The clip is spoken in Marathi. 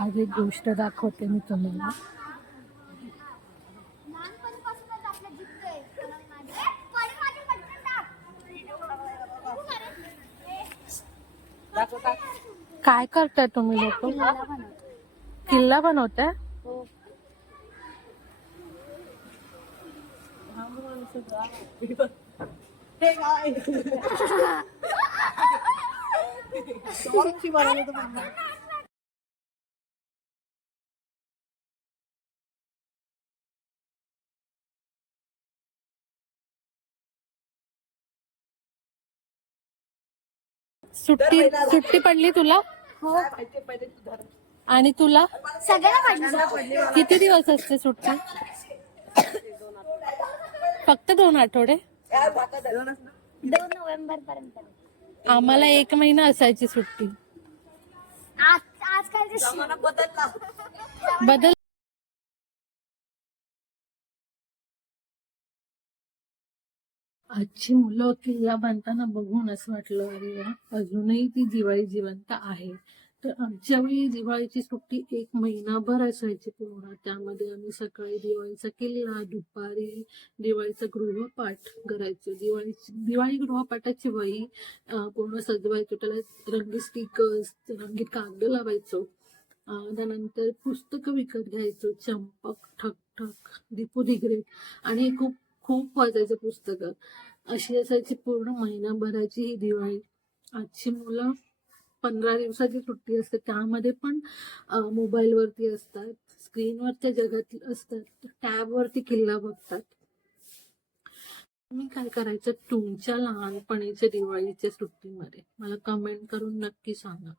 आज एक गोष्ट दाखवते मी तुम्हाला. काय करताय तुम्ही लोक? किल्ला बनवताय? सुट्टी पडली तुला? हो. आणि तुला? सगळ्यांना पडली. किती दिवस असते सुट्टी? फक्त 2 आठवडे? 2 नोव्हेंबर पर्यंत. आम्हाला 1 महिना असायची सुट्टी. आज काय बदल. आजची मुलं किल्ला बांधताना बघून असं वाटलं अरे वा, अजूनही ती दिवाळी जिवंत आहे. तर आमच्या वेळी दिवाळीची सुट्टी 1 महिनाभर असायची पूर्ण. त्यामध्ये आम्ही सकाळी दिवाळीचा किल्ला, दुपारी दिवाळीचा गृहपाठ करायचो. दिवाळी गृहपाठाची वही पूर्ण सजवायचो, त्याला रंगीत स्टिकर्स, रंगीत कागद लावायचो. त्यानंतर पुस्तकं विकत घ्यायचो, चंपक, ठक ठक, दीपू दिगरे, आणि खूप खूप वाचायचं पुस्तकं. अशी असायची पूर्ण महिनाभराची ही दिवाळी. आजची मुलं 15 दिवसाची सुट्टी असते, त्यामध्ये पण मोबाईलवरती असतात, स्क्रीनवरच्या जगात असतात, टॅबवरती किल्ला बघतात. तुम्ही काय करायचं तुमच्या लहानपणीच्या दिवाळीच्या सुट्टीमध्ये? मला कमेंट करून नक्की सांगा.